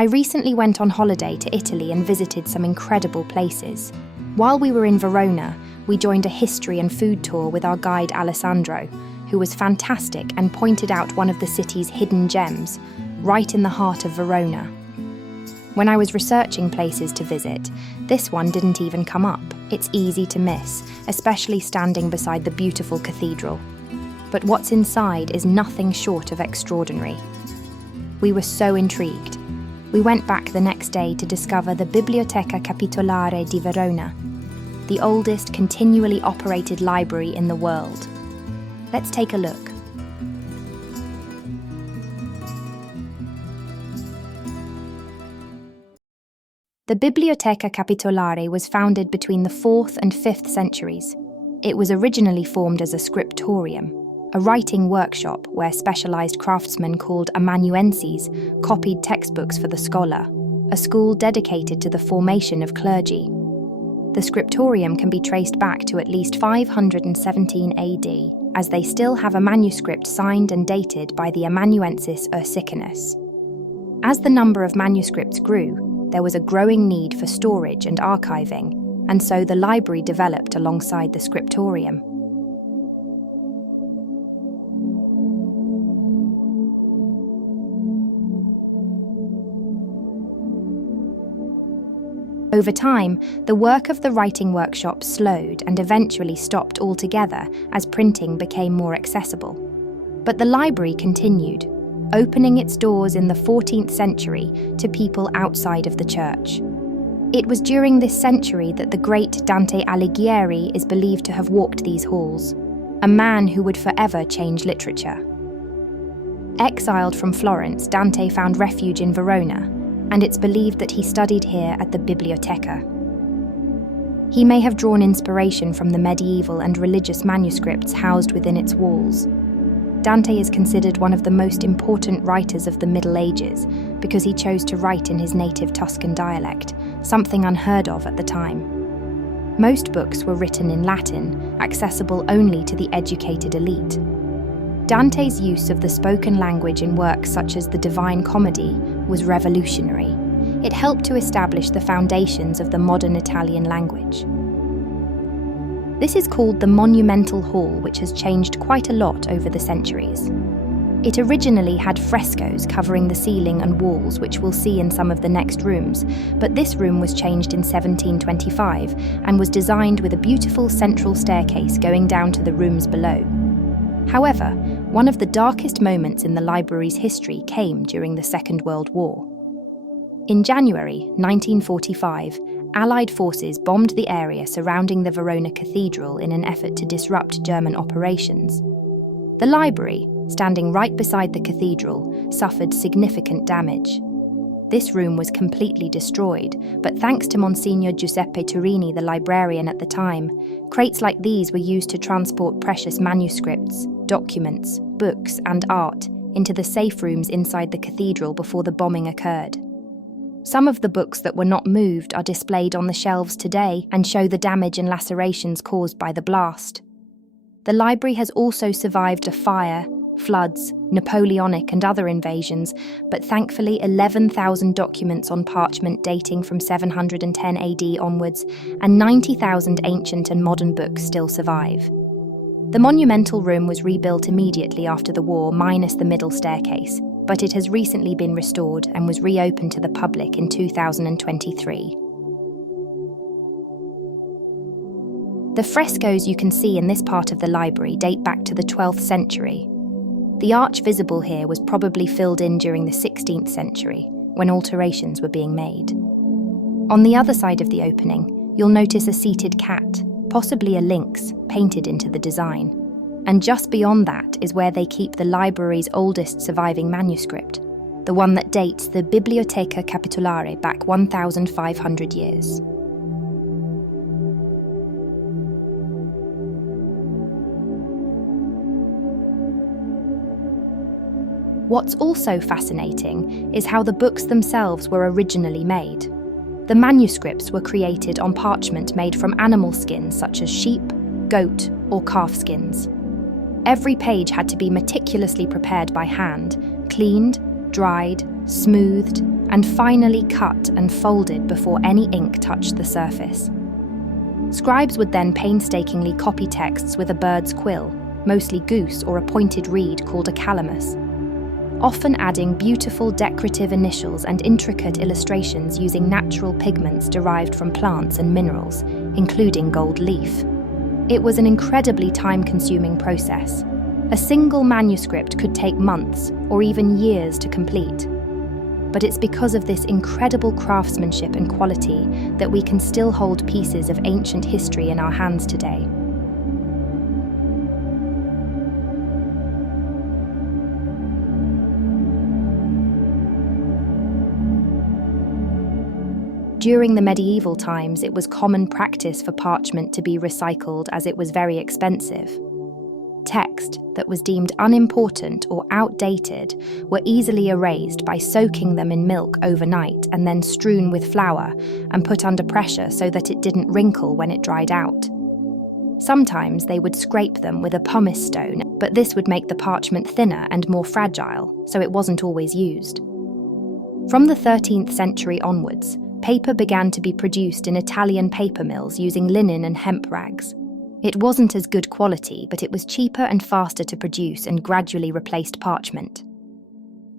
I recently went on holiday to Italy and visited some incredible places. While we were in Verona, we joined a history and food tour with our guide Alessandro, who was fantastic and pointed out one of the city's hidden gems, right in the heart of Verona. When I was researching places to visit, this one didn't even come up. It's easy to miss, especially standing beside the beautiful cathedral. But what's inside is nothing short of extraordinary. We were so intrigued. We went back the next day to discover the Biblioteca Capitolare di Verona, the oldest continually operated library in the world. Let's take a look. The Biblioteca Capitolare was founded between the 4th and 5th centuries. It was originally formed as a scriptorium, a writing workshop where specialized craftsmen called amanuenses copied textbooks for the schola, a school dedicated to the formation of clergy. The scriptorium can be traced back to at least 517 AD, as they still have a manuscript signed and dated by the amanuensis Ursicinus. As the number of manuscripts grew, there was a growing need for storage and archiving, and so the library developed alongside the scriptorium. Over time, the work of the writing workshop slowed and eventually stopped altogether as printing became more accessible. But the library continued, opening its doors in the 14th century to people outside of the church. It was during this century that the great Dante Alighieri is believed to have walked these halls, a man who would forever change literature. Exiled from Florence, Dante found refuge in Verona, and it's believed that he studied here at the Biblioteca. He may have drawn inspiration from the medieval and religious manuscripts housed within its walls. Dante is considered one of the most important writers of the Middle Ages because he chose to write in his native Tuscan dialect, something unheard of at the time. Most books were written in Latin, accessible only to the educated elite. Dante's use of the spoken language in works such as the Divine Comedy was revolutionary. It helped to establish the foundations of the modern Italian language. This is called the Monumental Hall, which has changed quite a lot over the centuries. It originally had frescoes covering the ceiling and walls, which we'll see in some of the next rooms, but this room was changed in 1725 and was designed with a beautiful central staircase going down to the rooms below. However, one of the darkest moments in the library's history came during the Second World War. In January 1945, Allied forces bombed the area surrounding the Verona Cathedral in an effort to disrupt German operations. The library, standing right beside the cathedral, suffered significant damage. This room was completely destroyed, but thanks to Monsignor Giuseppe Turini, the librarian at the time, crates like these were used to transport precious manuscripts, documents, books, and art into the safe rooms inside the cathedral before the bombing occurred. Some of the books that were not moved are displayed on the shelves today and show the damage and lacerations caused by the blast. The library has also survived a fire, floods, Napoleonic and other invasions, but thankfully 11,000 documents on parchment dating from 710 AD onwards and 90,000 ancient and modern books still survive. The monumental room was rebuilt immediately after the war, minus the middle staircase, but it has recently been restored and was reopened to the public in 2023. The frescoes you can see in this part of the library date back to the 12th century. The arch visible here was probably filled in during the 16th century, when alterations were being made. On the other side of the opening, you'll notice a seated cat, possibly a lynx, painted into the design. And just beyond that is where they keep the library's oldest surviving manuscript, the one that dates the Biblioteca Capitolare back 1,500 years. What's also fascinating is how the books themselves were originally made. The manuscripts were created on parchment made from animal skins such as sheep, goat, or calf skins. Every page had to be meticulously prepared by hand, cleaned, dried, smoothed, and finally cut and folded before any ink touched the surface. Scribes would then painstakingly copy texts with a bird's quill, mostly goose or a pointed reed called a calamus, often adding beautiful decorative initials and intricate illustrations using natural pigments derived from plants and minerals, including gold leaf. It was an incredibly time-consuming process. A single manuscript could take months or even years to complete. But it's because of this incredible craftsmanship and quality that we can still hold pieces of ancient history in our hands today. During the medieval times, it was common practice for parchment to be recycled as it was very expensive. Text that was deemed unimportant or outdated were easily erased by soaking them in milk overnight and then strewn with flour and put under pressure so that it didn't wrinkle when it dried out. Sometimes they would scrape them with a pumice stone, but this would make the parchment thinner and more fragile, so it wasn't always used. From the 13th century onwards, paper began to be produced in Italian paper mills using linen and hemp rags. It wasn't as good quality, but it was cheaper and faster to produce and gradually replaced parchment.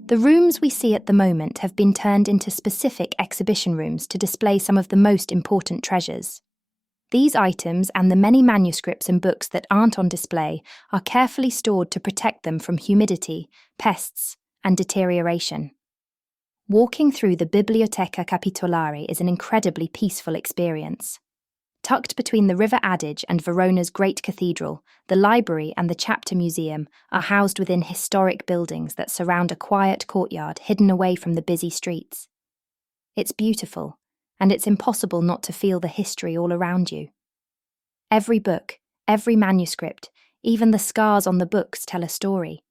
The rooms we see at the moment have been turned into specific exhibition rooms to display some of the most important treasures. These items and the many manuscripts and books that aren't on display are carefully stored to protect them from humidity, pests, and deterioration. Walking through the Biblioteca Capitolare is an incredibly peaceful experience. Tucked between the River Adige and Verona's great cathedral, the library and the chapter museum are housed within historic buildings that surround a quiet courtyard hidden away from the busy streets. It's beautiful, and it's impossible not to feel the history all around you. Every book, every manuscript, even the scars on the books tell a story.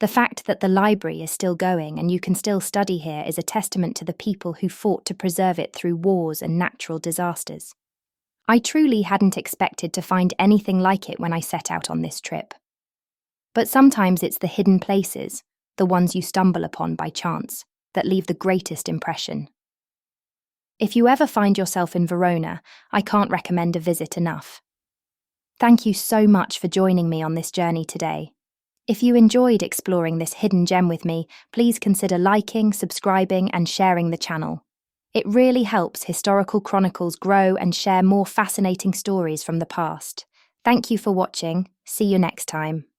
The fact that the library is still going and you can still study here is a testament to the people who fought to preserve it through wars and natural disasters. I truly hadn't expected to find anything like it when I set out on this trip. But sometimes it's the hidden places, the ones you stumble upon by chance, that leave the greatest impression. If you ever find yourself in Verona, I can't recommend a visit enough. Thank you so much for joining me on this journey today. If you enjoyed exploring this hidden gem with me, please consider liking, subscribing, and sharing the channel. It really helps Historical Chronicles grow and share more fascinating stories from the past. Thank you for watching. See you next time.